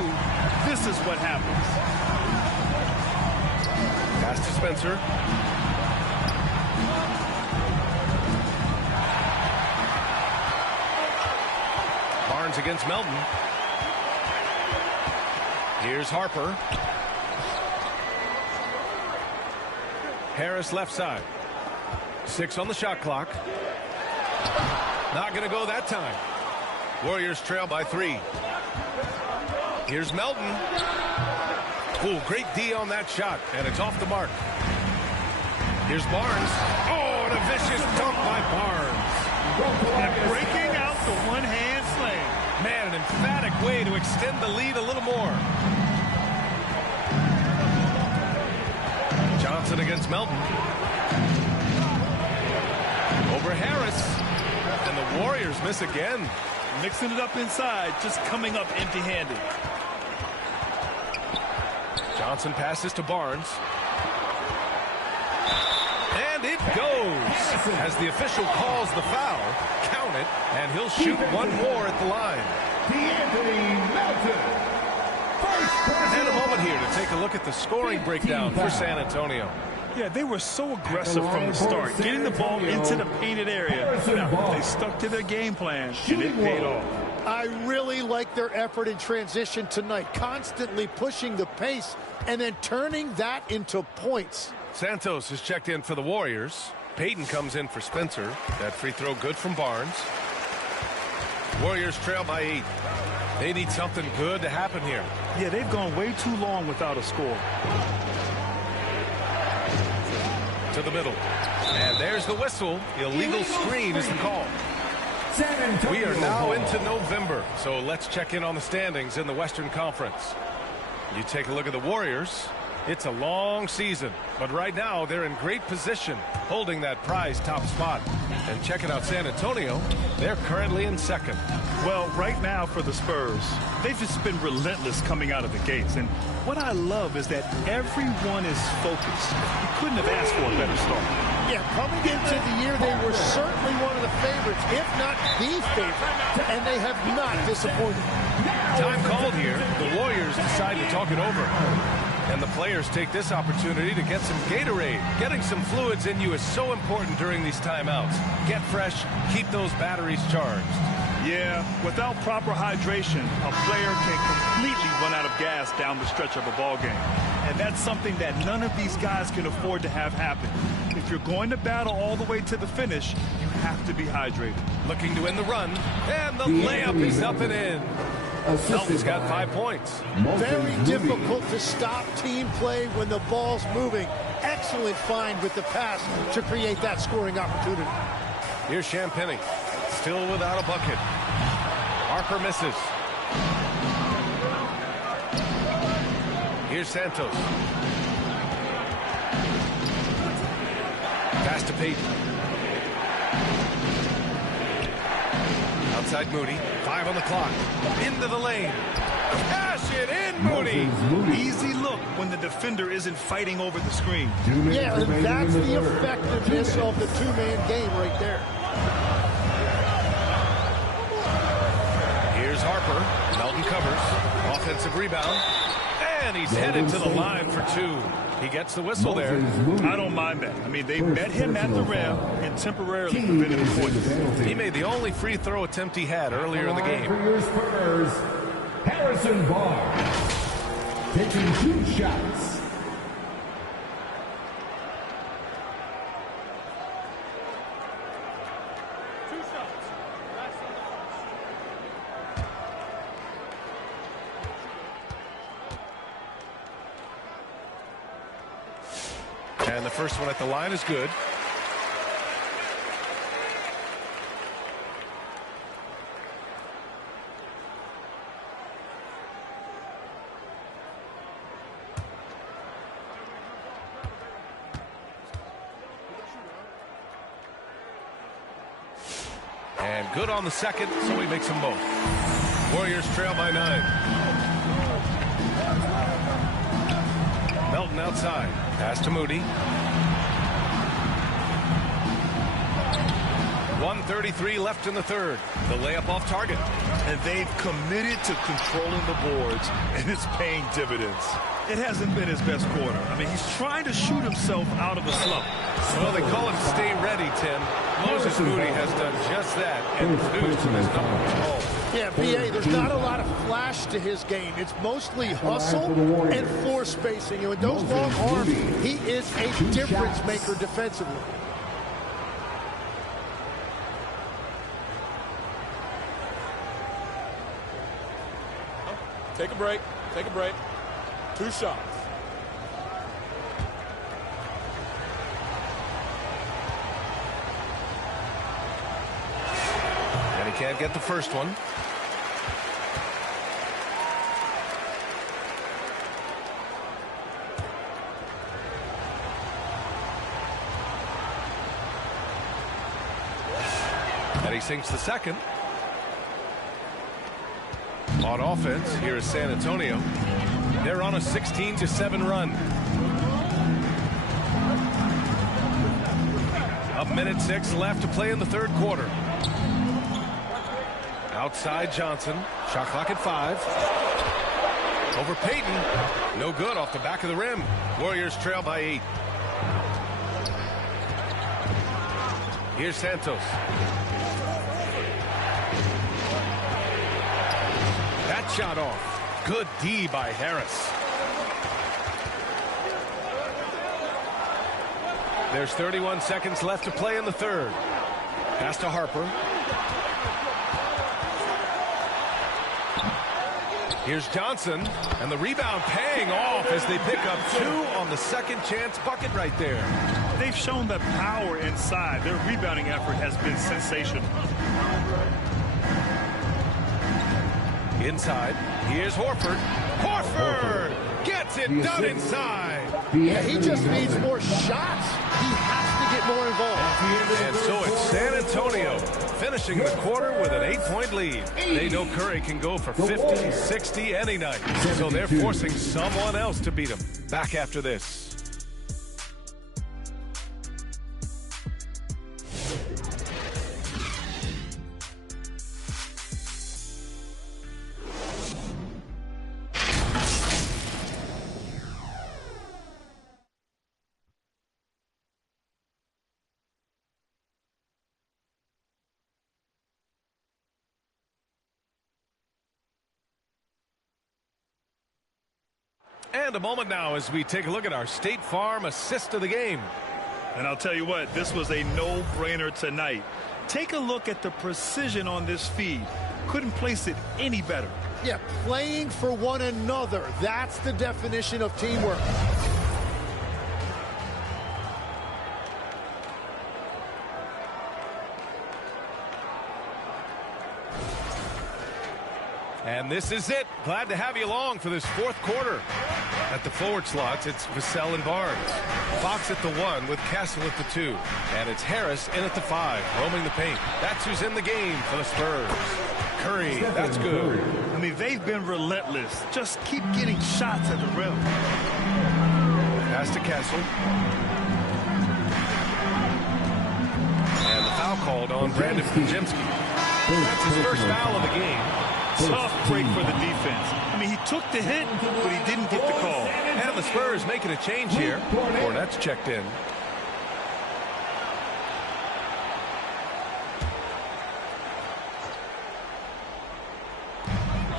this is what happens. Pass to Spencer. Barnes against Melton. Here's Harper. Harris left side. 6 on the shot clock. Not going to go that time. Warriors trail by 3. Here's Melton. Ooh, great D on that shot, and it's off the mark. Here's Barnes. Oh, and a vicious dunk by Barnes. And breaking out the one-hand slam. Man, an emphatic way to extend the lead a little more. Johnson against Melton. Over Harris. And the Warriors miss again. Mixing it up inside, just coming up empty-handed. Johnson passes to Barnes. And it goes. As the official calls the foul, count it, and he'll shoot one more at the line. And a moment here to take a look at the scoring breakdown for San Antonio. Yeah, they were so aggressive from the start, getting the ball into the painted area. Now, they stuck to their game plan, and it paid off. I really like their effort in transition tonight, constantly pushing the pace and then turning that into points. Santos is checked in for the Warriors. Payton comes in for Spencer. That free throw good from Barnes. Warriors trail by 8. They need something good to happen here. Yeah, they've gone way too long without a score. To the middle. And there's the whistle. Illegal screen is the call. We are now into November, so let's check in on the standings in the Western Conference. You take a look at the Warriors. It's a long season, but right now they're in great position, holding that prize top spot. And checking out San Antonio, they're currently in second. Well, right now for the Spurs, they've just been relentless coming out of the gates. And what I love is that everyone is focused. You couldn't have asked for a better start. Yeah, coming into the year, they were certainly one of the favorites, if not the favorite, and they have not disappointed. Time called here. The Warriors decide to talk it over. And the players take this opportunity to get some Gatorade. Getting some fluids in you is so important during these timeouts. Get fresh, keep those batteries charged. Yeah, without proper hydration, a player can completely run out of gas down the stretch of a ball game. And that's something that none of these guys can afford to have happen. If you're going to battle all the way to the finish, you have to be hydrated. Looking to win the run, and the layup is up and in. Melton's got 5 points. Very difficult to stop team play when the ball's moving. Excellent find with the pass to create that scoring opportunity. Here's Champagny, still without a bucket. Harper misses. Here's Santos. Pass to Payton. Outside Moody. 5 on the clock. Into the lane. Cash it in, Moody. Easy look when the defender isn't fighting over the screen. Yeah, and that's the effectiveness of the two-man game right there. Here's Harper. Melton covers. Offensive rebound. And he's headed to the line for 2. He gets the whistle there. I don't mind that. I mean, they met him at the rim and temporarily prevented the points. He made the only free throw attempt he had earlier in the game. For your Spurs, Harrison Barnes, taking 2 shots. And the first one at the line is good. And good on the second, so he makes them both. Warriors trail by 9. Melton outside. Pass to Moody. 1:33 left in the third. The layup off target. And they've committed to controlling the boards, and it's paying dividends. It hasn't been his best quarter. I mean, he's trying to shoot himself out of a slump. Well, they call him stay ready, Tim. Moses Moody has done just that and produced in his number 1 role. Yeah, B.A., there's not a lot of flash to his game. It's mostly hustle and floor spacing. And with those long arms, he is a difference maker defensively. Take a break. Take a break. 2 shots. And he can't get the first one. And he sinks the second. On offense, here is San Antonio. They're on a 16-7 run. 1:06 left to play in the third quarter. Outside Johnson. Shot clock at 5. Over Payton. No good off the back of the rim. Warriors trail by 8. Here's Santos. That shot off. Good D by Harris. There's 31 seconds left to play in the third. Pass to Harper. Here's Johnson, and the rebound paying off as they pick up 2 on the second chance bucket right there. They've shown the power inside. Their rebounding effort has been sensational. Inside, here's Horford. Horford gets it done inside. Yeah, he just needs more shots. He has to get more involved. And so it's San Antonio finishing the quarter with an 8-point lead. They know Curry can go for 50, 60 any night. So they're forcing someone else to beat him. Back after this. And a moment now as we take a look at our State Farm assist of the game. And I'll tell you what, this was a no-brainer tonight. Take a look at the precision on this feed. Couldn't place it any better. Yeah, playing for one another. That's the definition of teamwork. And this is it. Glad to have you along for this fourth quarter. At the forward slots, it's Vassell and Barnes. Fox at the 1 with Castle at the 2. And it's Harris in at the 5, roaming the paint. That's who's in the game for the Spurs. Curry, that's good. I mean, they've been relentless. Just keep getting shots at the rim. Pass to Castle. And the foul called on Brandon Pajemski. That's his first foul of the game. Tough break for the defense. I mean, he took the hit, but he didn't get the call. And the Spurs making a change here. Cornette's checked in.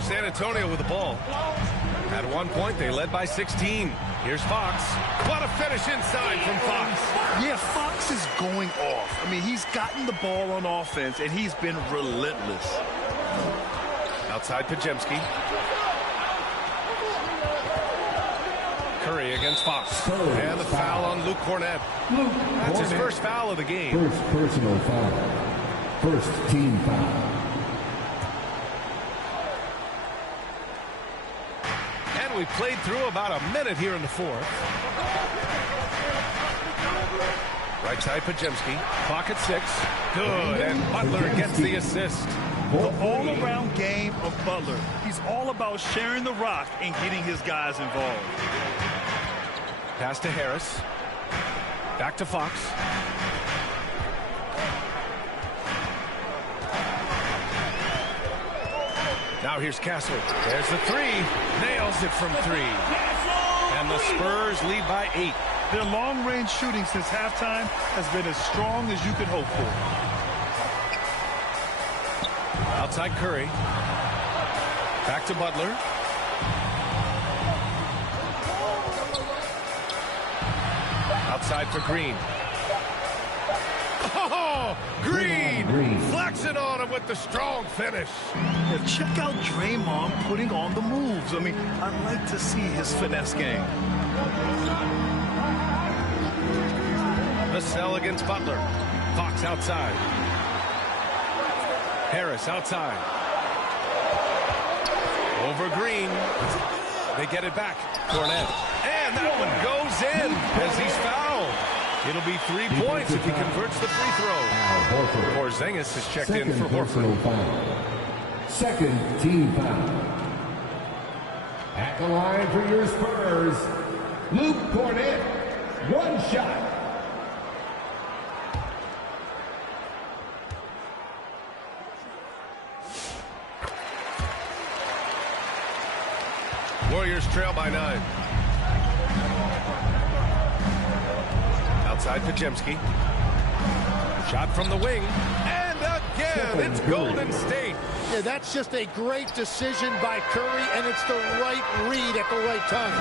San Antonio with the ball. At one point, they led by 16. Here's Fox. What a finish inside from Fox. Yeah, Fox is going off. I mean, he's gotten the ball on offense, and he's been relentless. Outside Pajemski. Curry against Fox. And the foul on Luke Cornette. That's his first foul of the game. First personal foul. First team foul. And we played through about a minute here in the fourth. Right side Pajemski. Clock at 6. Good. And Butler gets the assist. The all-around game of Butler. He's all about sharing the rock and getting his guys involved. Pass to Harris. Back to Fox. Now here's Castle. There's the 3. Nails it from 3. And the Spurs lead by 8. Their long-range shooting since halftime has been as strong as you could hope for. Outside Curry. Back to Butler. Outside for Green. Oh, Green flexing on him with the strong finish. Yeah, check out Draymond putting on the moves. I mean, I'd like to see his finesse game. Vassell against Butler. Fox outside. Harris outside. Over Green. They get it back. Cornette. And that one goes in as he's fouled. It'll be 3 points if he converts the free throw. Porzingis has checked in for Horford. Second team foul. At the line for your Spurs, Luke Cornette. 1 shot. Warriors trail by 9. Outside Pajemski. Shot from the wing. And again, it's Golden State. Yeah, that's just a great decision by Curry, and it's the right read at the right time.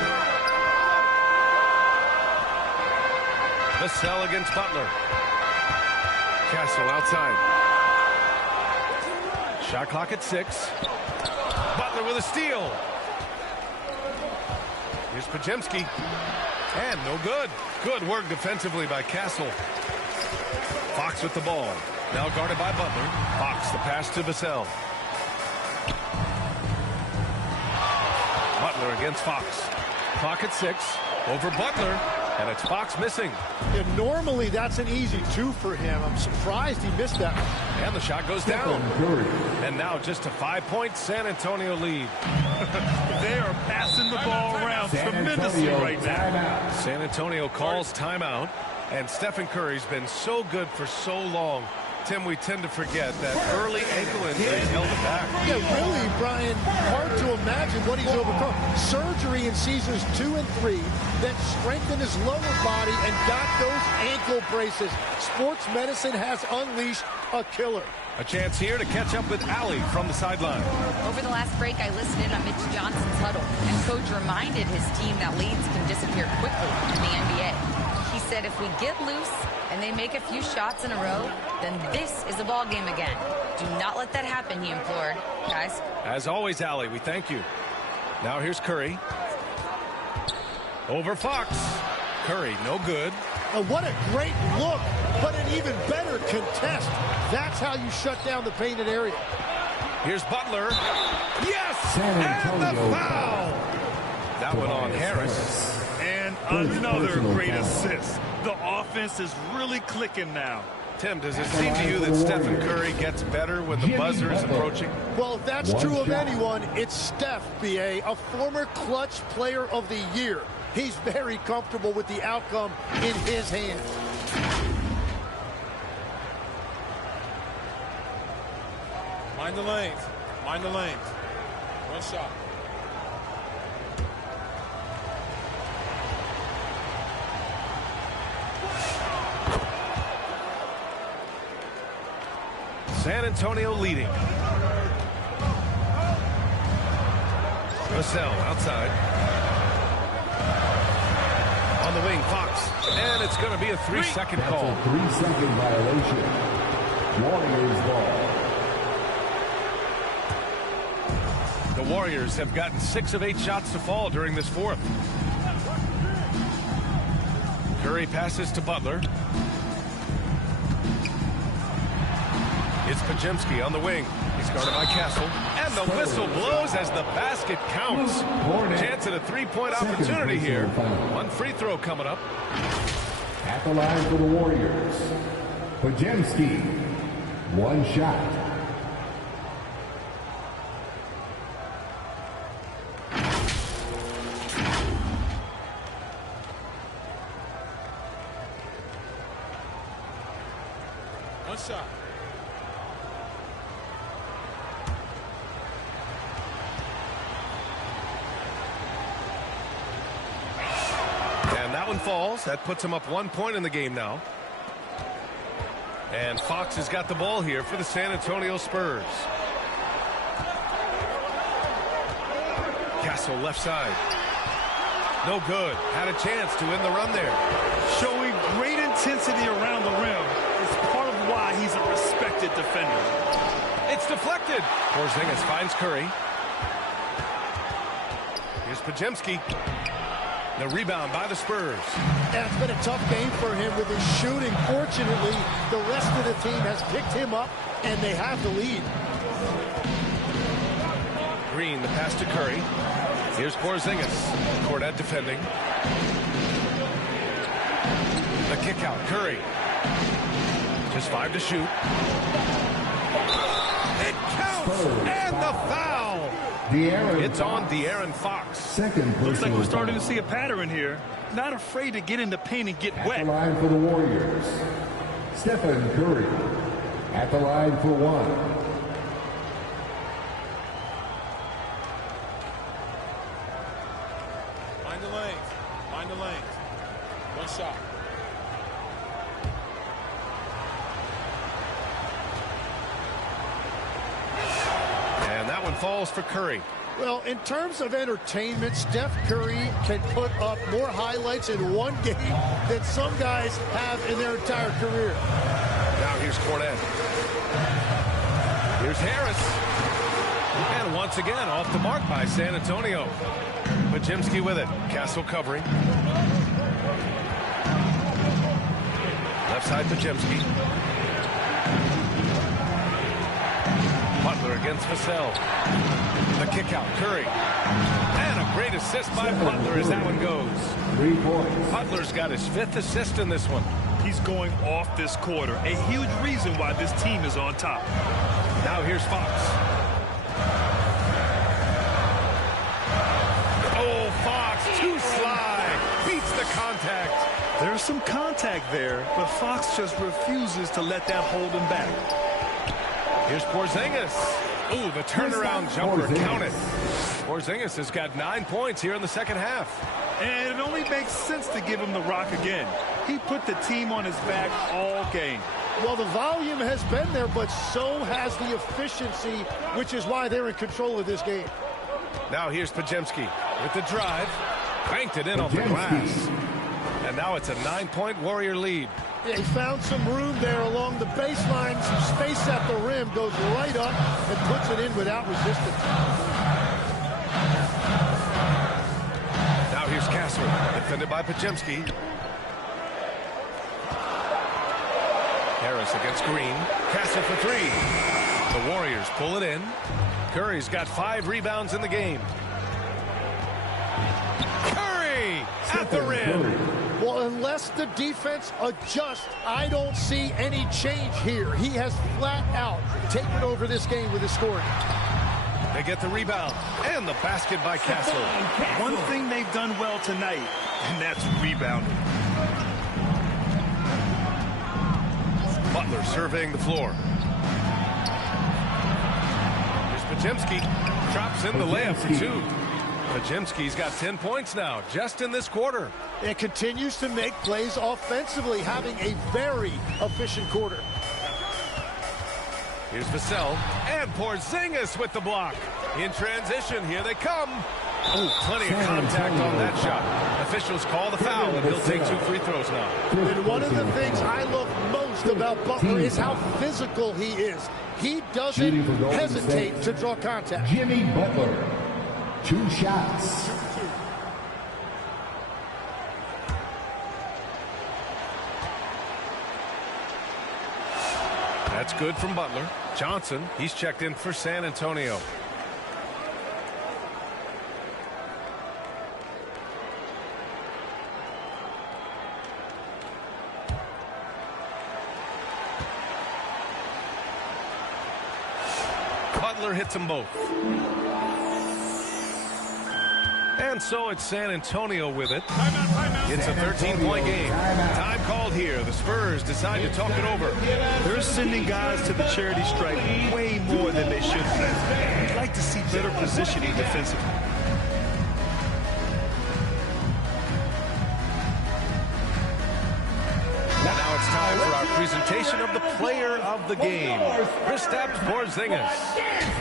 Vassell against Butler. Castle outside. Shot clock at 6. Butler with a steal. Here's Podziemski. And no good. Good work defensively by Castle. Fox with the ball. Now guarded by Butler. Fox the pass to Vassell. Butler against Fox. Clock at 6. Over Butler. And it's Fox missing. Yeah, normally that's an easy 2 for him. I'm surprised he missed that one. And the shot goes down. And now just a 5-point San Antonio lead. They are passing the ball around tremendously right now. San Antonio calls timeout. And Stephen Curry's been so good for so long. Tim, we tend to forget that early ankle injuries held it back. Yeah, really, Brian, hard to imagine what he's overcome. Surgery in seasons 2 and 3 that strengthened his lower body and got those ankle braces. Sports medicine has unleashed a killer. A chance here to catch up with Allie from the sideline. Over the last break, I listened in on Mitch Johnson's huddle, and Coach reminded his team that leads can disappear quickly in the NBA. He said if we get loose and they make a few shots in a row, then this is a ball game again. Do not let that happen, he implored. Guys. As always, Allie, we thank you. Now here's Curry. Over Fox. Curry, no good. What a great look, but an even better contest. That's how you shut down the painted area. Here's Butler. Yes! And the foul! That one on Harris. And another great assist. The offense is really clicking now. Tim, does it seem to you that Stephen Curry gets better when the buzzer is approaching? Well, if that's true of anyone, it's Steph, B.A., a former clutch player of the year. He's very comfortable with the outcome in his hands. Mind the lanes. Mind the lanes. One shot. San Antonio leading. Vassell outside. On the wing, Fox. And it's going to be a 3-second call. That's a 3-second violation. Warriors ball. The Warriors have gotten 6 of 8 shots to fall during this fourth. Curry passes to Butler. It's Podziemski on the wing. He's guarded by Castle. And the whistle blows as the basket counts. Chance at a 3-point opportunity here. One free throw coming up. At the line for the Warriors, Podziemski, one shot. One shot. That one falls. That puts him up 1 point in the game now. And Fox has got the ball here for the San Antonio Spurs. Castle left side. No good. Had a chance to end the run there. Showing great intensity around the rim is part of why he's a respected defender. It's deflected. Porzingis finds Curry. Here's Podziemski. The rebound by the Spurs. And it's been a tough game for him with his shooting. Fortunately, the rest of the team has picked him up, and they have the lead. Green, the pass to Curry. Here's Porzingis. Cornette defending. The kick out. Curry. Just 5 to shoot. It counts! And the foul! It's on De'Aaron Fox. Looks like we're starting to see a pattern here. Not afraid to get in the paint and get wet. At the line for the Warriors, Stephen Curry. At the line for one. Mind the lanes. Mind the lanes. One shot. And that one falls for Curry. Well, in terms of entertainment, Steph Curry can put up more highlights in one game than some guys have in their entire career. Now here's Cornette. Here's Harris. And once again, off the mark by San Antonio. Pajemski with it. Castle covering. Left side, Pajemski. Butler against Vassell. The kick out, Curry. And a great assist by Butler as that one goes. 3 points. Butler's got his 5th assist in this one. He's going off this quarter. A huge reason why this team is on top. Now here's Fox. Oh, Fox, too sly. Beats the contact. There's some contact there, but Fox just refuses to let that hold him back. Here's Porzingis. Ooh, the turnaround jumper counted. Porzingis has got 9 points here in the second half. And it only makes sense to give him the rock again. He put the team on his back all game. Well, the volume has been there, but so has the efficiency, which is why they're in control of this game. Now here's Pajemski with the drive. Banked it in off the glass. And now it's a 9-point Warrior lead. Yeah, he found some room there along the baseline. Some space at the rim, goes right up and puts it in without resistance. Now here's Castle, defended by Pajemski. Harris against Green. Castle for 3. The Warriors pull it in. Curry's got 5 rebounds in the game. Curry at the rim. Well, unless the defense adjusts, I don't see any change here. He has flat out taken over this game with his scoring. They get the rebound and the basket by Castle. One thing they've done well tonight, and that's rebounding. Butler surveying the floor. Here's Pajemski. Drops in the layup for 2. Pajemski's got 10 points now, just in this quarter. It continues to make plays offensively, having a very efficient quarter. Here's Vassell and Porzingis with the block. In transition, here they come. Oh, plenty of contact on that shot. Officials call the foul, and he'll take 2 free throws now. And one of the things I love most about Butler is how physical he is. He doesn't hesitate to draw contact. Jimmy Butler, 2 shots. That's good from Butler. Johnson, he's checked in for San Antonio. Butler hits them both. And so it's San Antonio with it. It's a 13-point game. Time called here. The Spurs decide to talk it over. They're sending guys to the charity stripe way more than they should be. I'd like to see better positioning defensively. And now it's time for our presentation of the player of the game, Kristaps Porzingis.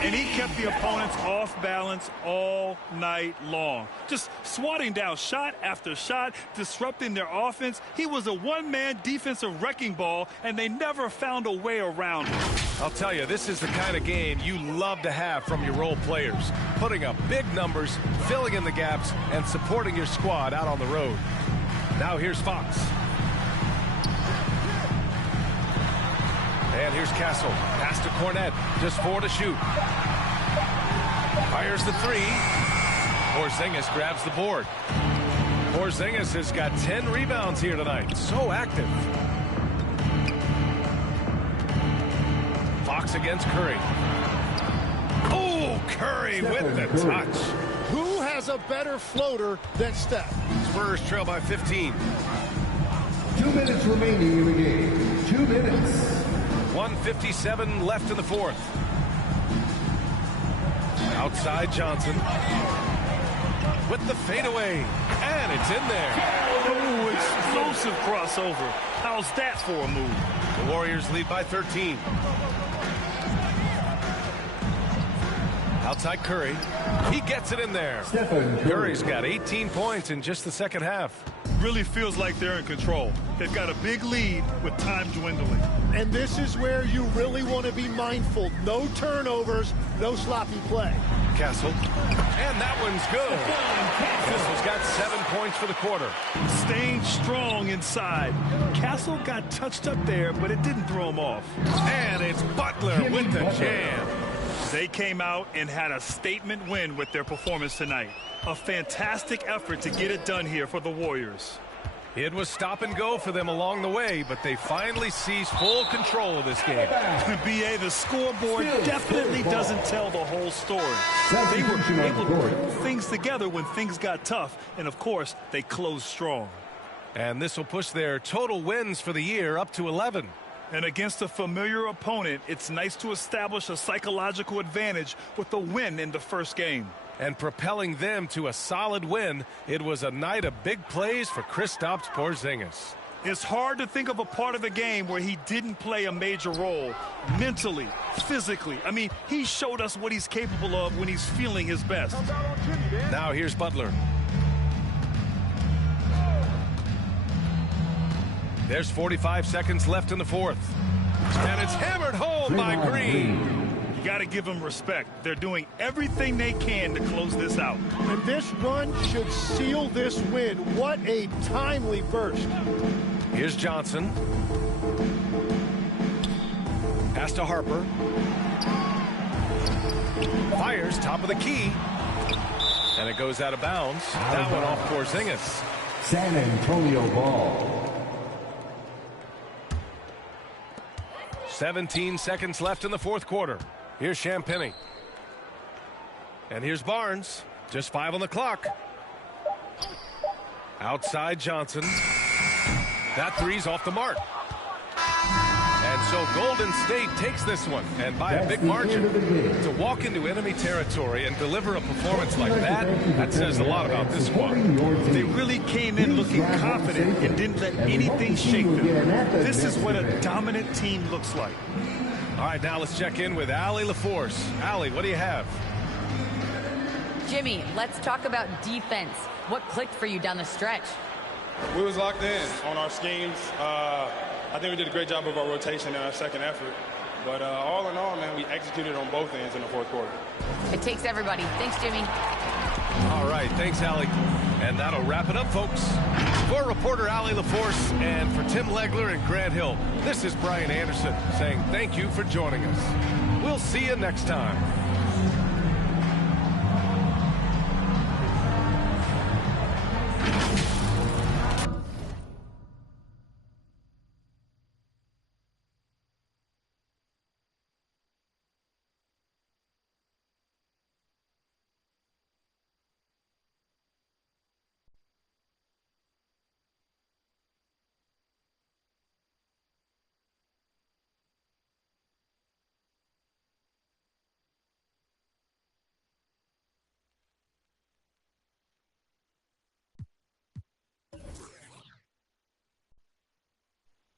And he kept the opponents off balance all night long. Just swatting down shot after shot, disrupting their offense. He was a one-man defensive wrecking ball, and they never found a way around it. I'll tell you, this is the kind of game you love to have from your role players. Putting up big numbers, filling in the gaps, and supporting your squad out on the road. Now here's Fox. And here's Castle. Pass to Cornette. Just 4 to shoot. Fires the 3. Porzingis grabs the board. Porzingis has got 10 rebounds here tonight. So active. Fox against Curry. Oh, Curry with the touch. Who has a better floater than Steph? Spurs trail by 15. 2 minutes remaining in the game. 2 minutes. 1:57 left in the 4th. Outside Johnson. With the fadeaway. And it's in there. Oh, explosive crossover. How's that for a move? The Warriors lead by 13. Outside Curry. He gets it in there. Curry's got 18 points in just the second half. Really feels like they're in control. They've got a big lead with time dwindling. And this is where you really want to be mindful. No turnovers, no sloppy play. Castle. And that one's good. Castle's got 7 points for the quarter. Staying strong inside. Castle got touched up there, but it didn't throw him off. And it's Butler with the jam. They came out and had a statement win with their performance tonight. A fantastic effort to get it done here for the Warriors. It was stop and go for them along the way, but they finally seized full control of this game. BA, the scoreboard definitely doesn't tell the whole story. They were able to pull things together when things got tough, and of course, they closed strong. And this will push their total wins for the year up to 11. And against a familiar opponent, it's nice to establish a psychological advantage with the win in the first game. And propelling them to a solid win, it was a night of big plays for Kristaps Porzingis. It's hard to think of a part of the game where he didn't play a major role, mentally, physically. I mean, he showed us what he's capable of when he's feeling his best. Now here's Butler. There's 45 seconds left in the fourth. And it's hammered home by Green. You got to give them respect. They're doing everything they can to close this out. And this run should seal this win. What a timely burst. Here's Johnson. Pass to Harper. Fires top of the key. And it goes out of bounds. That one off Porzingis. San Antonio ball. 17 seconds left in the fourth quarter. Here's Champagnie. And here's Barnes. Just 5 on the clock. Outside Johnson. That three's off the mark. And so Golden State takes this one, and by a big margin. To walk into enemy territory and deliver a performance like that says a lot about this squad. They really came in looking confident and didn't let anything shake them. This is what a dominant team looks like. All right, now let's check in with Allie LaForce. Allie, what do you have? Jimmy, let's talk about defense. What clicked for you down the stretch? We was locked in on our schemes. I think we did a great job of our rotation in our second effort. But all in all, man, we executed on both ends in the fourth quarter. It takes everybody. Thanks, Jimmy. All right, thanks, Allie. And that'll wrap it up, folks. For reporter Allie LaForce and for Tim Legler and Grant Hill, this is Brian Anderson saying thank you for joining us. We'll see you next time.